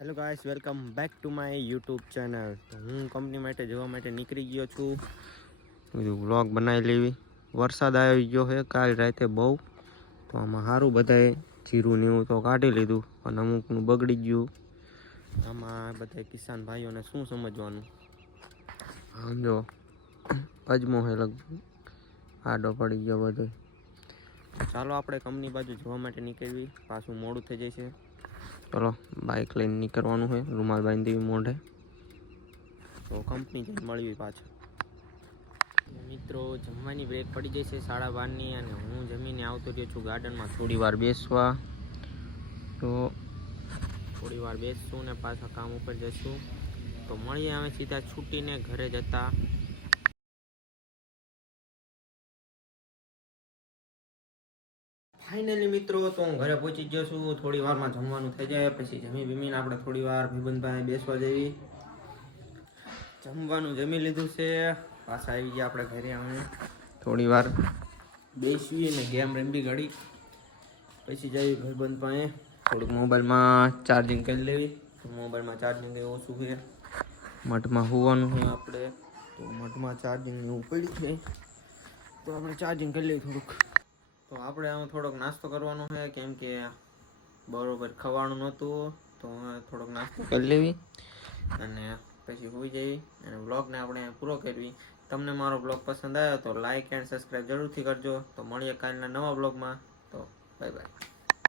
Hello guys, welcome back to my YouTube channel. તો હું company માટે જવા માટે નીકળી ગયો છું. બધું વ્લોગ બનાવી લેવી. વરસાદ આવી ગયો છે કાલ રાતે બહુ, તો આમાં સારું બધાએ જીરું ને એવું તો કાઢી લીધું, પણ અમુકનું બગડી ગયું. આમાં બધા કિસાન ભાઈઓને શું સમજવાનું. સમજો અજમો છે લગભગ, આડો પડી ગયો બધો. ચાલો આપણે કંપની બાજુ જવા માટે નીકળવી, પાછું મોડું થઈ જાય છે. ચલો બાઇક લઈને નીકળવાનું છે, રૂમાલ બાંધી મોઢે. તો કંપની જઈને મળવી પાછળ. મિત્રો જમવાની બ્રેક પડી જાય છે 12:30ની, અને હું જમીને આવતો રહ્યો છું ગાર્ડનમાં થોડી વાર બેસવા. તો થોડી વાર બેસશું ને પાછા કામ ઉપર જશું. તો મળીએ અમે સીધા છૂટીને ઘરે જતા. ફાઇનલી મિત્રો, તો હું ઘરે પહોંચી ગયો છું. થોડી વારમાં જમવાનું થઈ જાય, પછી જમી બીમીને આપણે થોડી વાર ભાઈબંધભાઈ બેસવા જઈએ. જમવાનું જમી લીધું છે, પાછા આવી ગયા આપણે ઘરે. અમે થોડી વાર બેસવી ને ગેમ રમવી ઘડી, પછી જઈએ ભાઈબંધ પાસે. થોડુંક મોબાઈલમાં ચાર્જિંગ કરી લેવી. મોબાઈલમાં ચાર્જિંગ ઓછું છે, મઠમાં હોવાનું છે આપણે. તો મઠમાં ચાર્જિંગ એવું પડ્યું છે, તો આપણે ચાર્જિંગ કરી લઈએ થોડુંક. તો આપણે આમાં થોડોક નાસ્તો કરવાનો છે, કેમ કે બરોબર ખવાનું નહોતું. તો થોડોક નાસ્તો કરી લેવી અને પછી હોઈ જઈએ. અને વ્લોગને આપણે પૂરો કરવી. તમને મારો બ્લોગ પસંદ આવ્યો તો લાઇક એન્ડ સબસ્ક્રાઈબ જરૂરથી કરજો. તો મળીએ કાલના નવા બ્લોગમાં. તો બાય બાય.